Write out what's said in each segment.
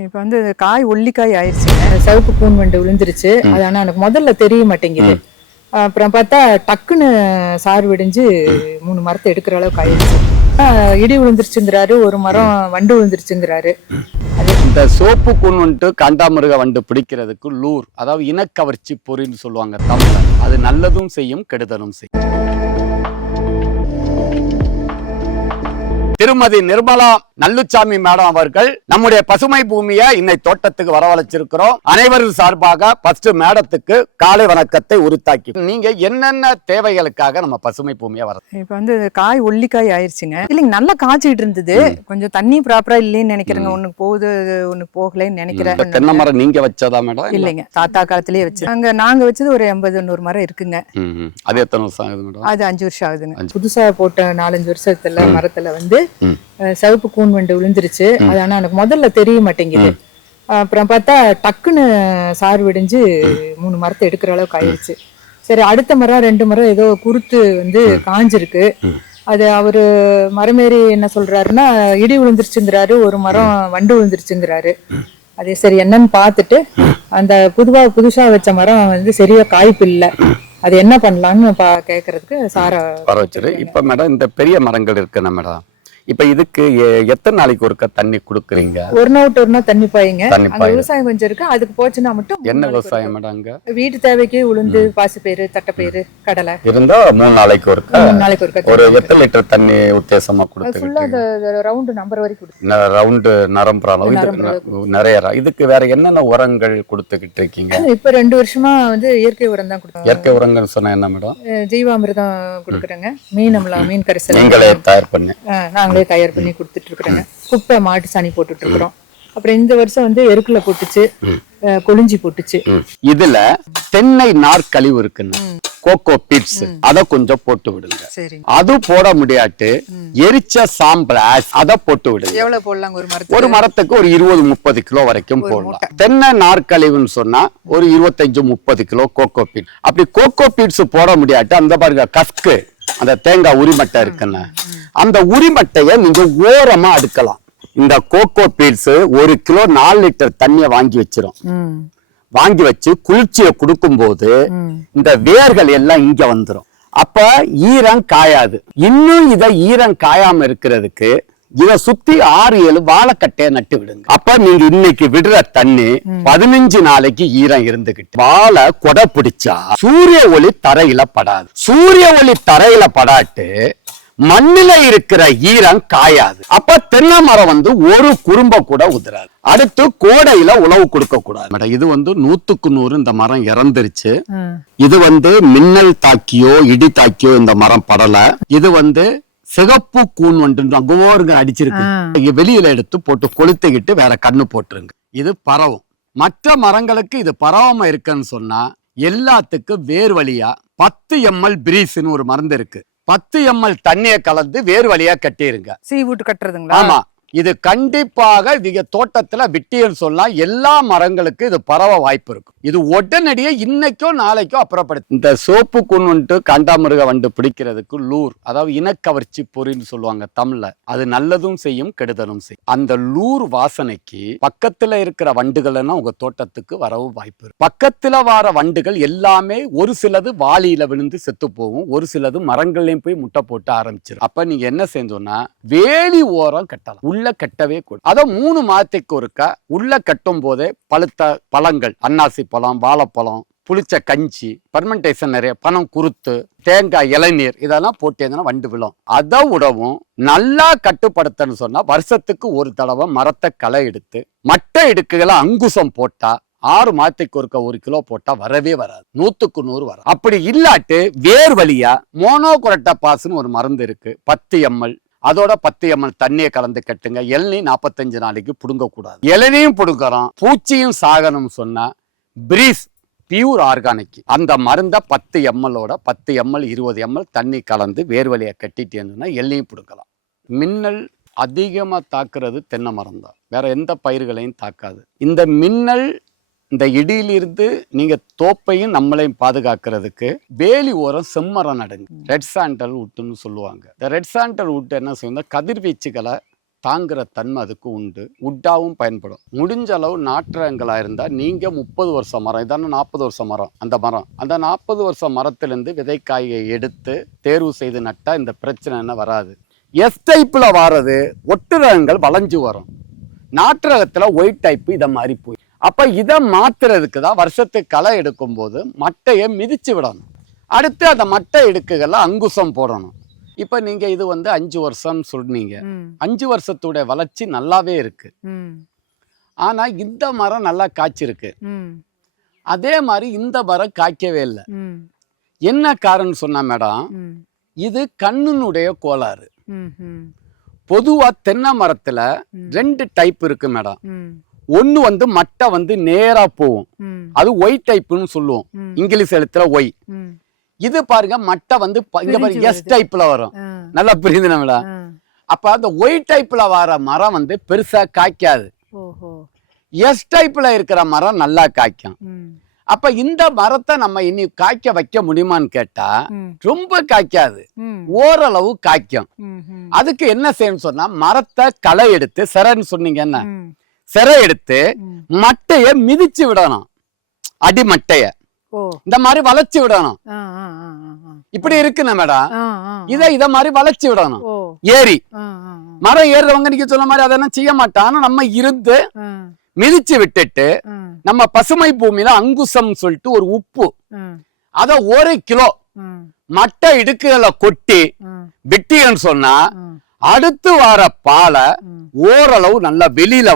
இப்ப வந்து காய் ஒல்லிக்காய் ஆயிடுச்சுங்க. சிவப்பு கூன் வண்டு விழுந்துருச்சு. அது ஆனா எனக்கு முதல்ல தெரிய மாட்டேங்குது. அப்புறம் பார்த்தா டக்குன்னு சாறு விடிஞ்சு 3 மரத்தை எடுக்கிற அளவுக்கு ஆயிடுச்சு. இடி விழுந்துருச்சுங்கிறாரு, ஒரு மரம் வண்டு விழுந்துருச்சுங்கிறாரு. இந்த சோப்பு கூன் வந்துட்டு காண்டாமிருக வண்டு பிடிக்கிறதுக்கு லூர், அதாவது இனக்கவர்ச்சி பொறின்னு சொல்லுவாங்க தமிழ்ல. அது நல்லதும் செய்யும், கெடுதலும் செய்யும். திருமதி நிர்மலா நல்லுச்சாமி மேடம் அவர்கள் நம்முடைய பசுமை பூமியை இன்னை தோட்டத்துக்கு வரவழைச்சிருக்கிறோம். அனைவரும் சார்பாக ஃபர்ஸ்ட் மேடத்துக்கு காலை வணக்கத்தை உரித்தாக்கி, நீங்க என்னென்ன தேவைகளுக்காக நம்ம பசுமை பூமியை வர? இப்ப வந்து காய் ஒல்லிக்காய் ஆயிடுச்சுங்க. இல்லைங்க, நல்லா காய்ச்சிட்டு இருந்தது. கொஞ்சம் தண்ணி ப்ராப்பரா இல்லைன்னு நினைக்கிறேங்க. ஒண்ணுக்கு போகுது, ஒண்ணுக்கு போகலன்னு நினைக்கிறேன். தென்னை மரம் நீங்க வச்சதா மேடம்? இல்லைங்க, தாத்தா காலத்திலேயே வச்சு. நாங்க வச்சது ஒரு 80-100 மரம் இருக்குங்க. அது எத்தனை வருஷம் ஆகுது மேடம்? அது 5 வருஷம் ஆகுதுங்க. புதுசா போட்ட 4-5 வருஷத்துல மரத்துல வந்து சிவப்பு கூன் வண்டு விழுந்துருச்சு. அது ஆனா எனக்கு முதல்ல தெரிய மாட்டேங்குது. அப்புறம் பார்த்தா டக்குன்னு சாறு விடிஞ்சு 3 மரத்தை எடுக்கிற அளவுக்கு ஆயிடுச்சு. சரி, அடுத்த மரம் 2 மரம் ஏதோ குருத்து வந்து காஞ்சிருக்கு. அது அவரு மரமேறி என்ன சொல்றாருன்னா, இடி விழுந்துருச்சுங்கிறாரு, ஒரு மரம் வண்டு விழுந்துருச்சுங்கிறாரு. அதே சரி என்னன்னு பார்த்துட்டு, அந்த புதுசா வச்ச மரம் வந்து சரியா காய்ப்பு இல்லை, அது என்ன பண்ணலாம்னு கேட்கறதுக்கு சாரை வர வச்சிரு. இப்ப மேடம் இந்த பெரிய மரங்கள் இருக்குன்னா மேடம், இப்ப இதுக்கு எத்தனை நாளைக்கு ஒருக்கா தண்ணி கொடுக்குறீங்க? ஒரு நாள் தண்ணி பாயுங்க. அங்க விவசாயம் கொஞ்சம் இருக்கு, அதுக்கு போச்சுன்னா மட்டும். என்ன விவசாயம் மேடம் அங்க? வீட்டு தேவைக்கு உளுந்து, பாசிப்பயிறு, தட்டைப்பயிறு, கடலை இருந்தா 3 நாளைக்கு ஒருக்கா. 3 நாளைக்கு ஒருக்கா. ஒரு எத்தனை லிட்டர் தண்ணி உத்தேசமா கொடுத்து? ரவுண்டு நம்பர் வரைக்கும். ரவுண்டு நரம்புறாலும் நிறைய. இதுக்கு வேற என்னென்ன உரங்கள் கொடுத்துக்கிட்டு இருக்கீங்க? இப்ப 2 வருஷமா வந்து இயற்கை உரம் தான் கொடுக்குறோம். இயற்கை உரங்கள் சொன்னா என்ன மேடம்? ஜீவாமிர்தம் கொடுக்குறேங்க. மீன் கரைசல் நீங்களே தயார் பண்ணி? நாங்களே தயார் பண்ணி கொடுத்துட்டு இருக்கிறோங்க. குப்பை மாட்டு சாணி போட்டுட்டு இருக்கிறோம். அப்புறம் இந்த வருஷம் வந்து எருக்குல போட்டுச்சு, கொளிஞ்சி போட்டுச்சு. இதுல தென்னை நார் கழிவு இருக்குன்னு, கோகோ பீட்ஸ், அத கொஞ்சம் போட்டு விடுங்க. அது போட முடியாட்டு எரிச்ச சாம்பல் அத போட்டு விடுங்க. எவ்வளவு போடலாம்? ஒரு மரத்துக்கு ஒரு 20-30 கிலோ வரைக்கும் போடலாம். தென்னை நார் கழிவுன்னு சொன்னா ஒரு 25-30 கிலோ கோகோ பீட். அப்படி கோகோ பீட்ஸ் போட முடியாட்டு அந்த பாருங்க கஸ்கு, அந்த தேங்காய் உரிமட்டை இருக்குன்னு, அந்த உரிமட்டைய நீங்க ஓரமா அடுக்கலாம். இந்த கோகோ பீட்ஸ் 1 கிலோ 4 லிட்டர் தண்ணிய வாங்கி வச்சிரும். வாங்கி வச்சு குளிர்ச்சியை கொடுக்கும் போது இந்த வேர்கள் எல்லாம் இங்க வந்துடும். அப்ப ஈரம் காயாது. இன்னும் இத ஈரம் காயாம இருக்கிறதுக்கு இத சுத்தி 6-7 வாழைக்கட்டைய நட்டு விடுங்க. அப்ப நீங்க இன்னைக்கு விடுற தண்ணி 15 நாளைக்கு ஈரம் இருந்துகிட்டு வாழை கொடை பிடிச்சா சூரிய ஒளி தரையில படாது. சூரிய ஒளி தரையில படாட்டு மண்ணில இருக்கிற ஈரம் காயாது. அப்ப தென்னை மரம் வந்து ஒரு குறும்ப கூட உதிராது. அடுத்து கோடையில உழவு கொடுக்க கூடாது. இது வந்து 100க்கு 100 இந்த மரம் இறந்துருச்சு. இது வந்து மின்னல் தாக்கியோ இடி தாக்கியோ இந்த மரம் படல. இது வந்து சிகப்பு கூன் வண்டு கோருங்க அடிச்சிருக்கு. வெளியில எடுத்து போட்டு கொளுத்திக்கிட்டு வேற கண்ணு போட்டுருங்க. இது பரவும். மற்ற மரங்களுக்கு இது பரவாம இருக்குன்னு சொன்னா எல்லாத்துக்கும் வேர் வழியா 10 ml பிரீஸ்னு ஒரு மருந்து இருக்கு. 10 ml தண்ணியை கலந்து வேறு வழியா கட்டிருங்க. சீவுட்டு கட்டுறதுங்களா? ஆமா, இது கண்டிப்பாக நீங்க தோட்டத்துல விட்டியல் சொல்லலாம். எல்லா மரங்களுக்கு இது பரவ வாய்ப்பு இருக்கும். இது உடனடியே இன்னைக்கோ நாளைக்கோ அப்புறப்படுத்து. இந்த சோப்பு கூன் வந்துட்டு காண்டாமிருக வண்டு பிடிக்கிறதுக்கு லூர், அதாவது இனக்கவர்ச்சி பொறின்னு சொல்லுவாங்க தமிழ்ல. அது நல்லதும் செய்யும், கெடுதலும் செய்யும். அந்த லூர் வாசனைக்கு பக்கத்துல இருக்கிற வண்டுகள் எல்லாம் உங்க தோட்டத்துக்கு வரவும் வாய்ப்பு இருக்கு. பக்கத்துல வர வண்டுகள் எல்லாமே ஒரு சிலது வாளியில விழுந்து செத்து போகும், ஒரு சிலது மரங்கள்லயும் போய் முட்டை போட்டு ஆரம்பிச்சிடும். அப்ப நீங்க என்ன செஞ்சோம்னா வேலி ஓரம் கட்டலாம். உள்ள கட்டவே கூடும். அதை 3 மாதத்துக்கு ஒருக்கா உள்ள கட்டும் போதே பழுத்த பழங்கள், அன்னாசி பழம், வாழைப்பழம், புளிச்ச கஞ்சி, பர்மெண்டேஷன் நிறைய பணம் குருத்து, தேங்காய் இளநீர் இதெல்லாம் போட்டேன்னா வண்டு விழும். அதை விடவும் நல்லா கட்டுப்படுத்தன்னு சொன்னா வருஷத்துக்கு ஒரு தடவை மரத்தை களை எடுத்து மட்டை இடுக்குகளை அங்குசம் போட்டா 6 மாதத்துக்கு ஒருக்க 1 கிலோ போட்டா வரவே வராது. 100க்கு 100 வரும். அப்படி இல்லாட்டு வேர் வழியா மோனோகுரட்டா பாஸ்ன்னு ஒரு மருந்து இருக்கு, 10 ml. அதோட 10 ml தண்ணியை கலந்து கட்டுங்க. இளநீ 45 நாளைக்கு புடுங்க கூடாது. இளநியும் புடுங்குறோம், பூச்சியும் சாகணும் சொன்னா பிரீஸ் பியூர் ஆர்கானிக் அந்த மருந்த 10 ml 10 ml 20 ml தண்ணி கலந்து வேர்வழியை கட்டிட்டேன்னா எல்லையும் புடுங்கலாம். மின்னல் அதிகமா தாக்குறது தென்னை மரம் தான், வேற எந்த பயிர்களையும் தாக்காது. இந்த மின்னல் இந்த இடியிலிருந்து நீங்க தோப்பையும் நம்மளையும் பாதுகாக்கிறதுக்கு வேலி ஓரம் செம்மரம் நடுங்க. ரெட் சாண்டல் வுட்னு சொல்லுவாங்க. இந்த ரெட் சாண்டல் வுட் என்ன செய்யும், கதிர்வீச்சுகளை தாங்குற தன்மை அதுக்கு உண்டு. உட்டாவும் பயன்படும். முடிஞ்ச அளவு நாற்றங்களா இருந்தா நீங்க 30 வருஷம் மரம், இதான 40 வருஷம் மரம், அந்த 40 வருஷம் மரத்திலிருந்து விதைக்காயை எடுத்து தேர்வு செய்து நட்டா இந்த பிரச்சனை வராது. எஸ் டைப்ல வாரது ஒட்டு ரகங்கள் வளைஞ்சு வரும். நாட்டு ரகத்துல ஒயிட் டைப் இதை மாதிரி போய், அப்ப இதை மாத்துறதுக்கு தான் வருஷத்துக்கு களை எடுக்கும் போது மட்டையை மிதிச்சு விடணும். அடுத்து அந்த மட்டை இடுக்குகளை அங்குசம் போடணும். இப்ப நீங்க இது 5 வருஷம் சொன்னீங்க. 5 வருஷத்துடைய வளர்ச்சி நல்லாவே இருக்கு. ஆனா இந்த மரம் நல்லா காய்ச்சிருக்கு. அதே மாதிரி இந்த மரம் காய்க்கவே இல்லை. என்ன காரணம் சொன்னா மேடம், இது கண்ணுனுடைய கோளாறு. பொதுவா தென்னை மரத்துல 2 டைப் இருக்கு மேடம். ஒண்ணு மட்டை நேரா போகும், அது ஒய் டைப்னு சொல்லுவோம், இங்கிலீஷ் எழுத்துல ஒய். இது பாருங்க மட்டை இங்க பாருங்க எஸ் டைப்ல வரும். நல்லா புரியுது மேடம். அப்ப அந்த ஒய் டைப்ல வர மரம் பெருசா காய்க்காது. எஸ் டைப்ல இருக்கிற மரம் நல்லா காய்க்கும். அப்ப இந்த மரத்தை நம்ம இனி காய்க்க வைக்க முடியுமான்னு கேட்டா ரொம்ப காய்க்காது, ஓரளவு காய்க்கும். அதுக்கு என்ன செய்யணும் சொன்னா, மரத்தை களை எடுத்து சிறைன்னு சொன்னீங்க, என்ன சிறை எடுத்து மட்டைய மிதிச்சு விடணும். அடிமட்டைய இந்த மாதிரி வளைச்சு விடணும். இப்படி இருக்குன்னு மேடம், இத மாதிரி வளைச்சு விடணும். ஏறி மரம் ஏறுறவங்க நீங்க சொன்ன மாதிரி அதெல்லாம் செய்ய மாட்டான். ஆனா நம்ம இருந்து மிதிச்சு விட்டுட்டு நம்ம பசுமை பூமியில அங்குசம் சொல்லிட்டு ஒரு உப்பு, அத 1 கிலோ மட்டை இடுக்குகளை கொட்டி விட்டீங்கன்னு சொன்னா அடுத்து வர பாலை ஓரளவு நல்லா வெளியில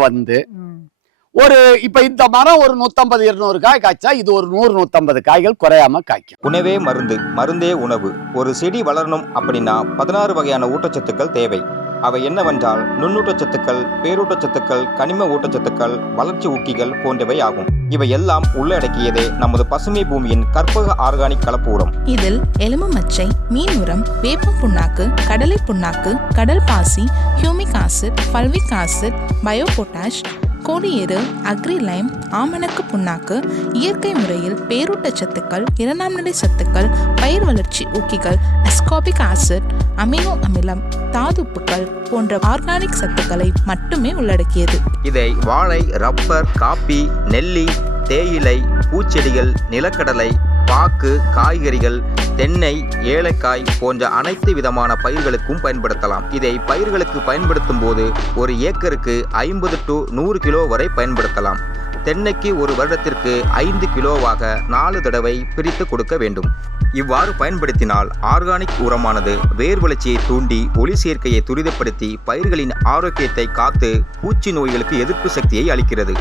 ஒரு இப்ப இந்த மரம் ஒரு 150-200 காய் காய்ச்சா இது ஒரு 100-150 காய்கள் குறையாம காய்க்கும். உணவே மருந்து, மருந்தே உணவு. ஒரு செடி வளரணும் அப்படின்னா 16 வகையான ஊட்டச்சத்துக்கள் தேவை. அவை என்னவென்றால் நுண்ணூட்டச்சத்துக்கள், பேரூட்டச்சத்துக்கள், கனிம ஊட்டச்சத்துக்கள், வளர்ச்சி ஊக்கிகள் போன்றவை ஆகும். இவை எல்லாம் உள்ளடக்கியதே நமது பசுமை பூமியின் கற்பக ஆர்கானிக் கலப்பு உரம். இதில் எலும்பு மச்சை, மீன் உரம், வேப்பம் புண்ணாக்கு, கடலை புண்ணாக்கு, கடல் பாசி, humic acid, fulvic acid, bio potash, கோடியேறு, அக்ரிலைம், ஆமணக்கு புண்ணாக்கு, இயற்கை முறையில் பேரூட்டச்சத்துக்கள், 2ஆம் நிலை சத்துக்கள், பயிர் வளர்ச்சி ஊக்கிகள், அஸ்கார்பிக் ஆசிட், அமினோ அமிலம், தாதுப்புக்கள் போன்ற ஆர்கானிக் சத்துக்களை மட்டுமே உள்ளடக்கியது. இதை வாழை, ரப்பர், காப்பி, நெல்லி, தேயிலை, பூச்செடிகள், நிலக்கடலை, பாக்கு, காய்கறிகள், தென்னை, ஏலக்காய் போன்ற அனைத்து விதமான பயிர்களுக்கும் பயன்படுத்தலாம். இதை பயிர்களுக்கு பயன்படுத்தும் போது ஒரு ஏக்கருக்கு 50 to 100 கிலோ வரை பயன்படுத்தலாம். தென்னைக்கு ஒரு வருடத்திற்கு 5 கிலோவாக 4 தடவை பிரித்து கொடுக்க வேண்டும். இவ்வாறு பயன்படுத்தினால் ஆர்கானிக் உரமானது வேர் வளர்ச்சியை தூண்டி ஒளி சேர்க்கையை துரிதப்படுத்தி பயிர்களின் ஆரோக்கியத்தை காத்து பூச்சி நோய்களுக்கு எதிர்ப்பு சக்தியை அளிக்கிறது.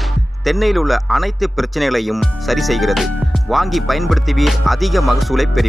தென்னையில் உள்ள அனைத்து பிரச்சனைகளையும் சரி செய்கிறது. வாங்கி பயன்படுத்துவீர், அதிக மகசூலை பெறுவீர்.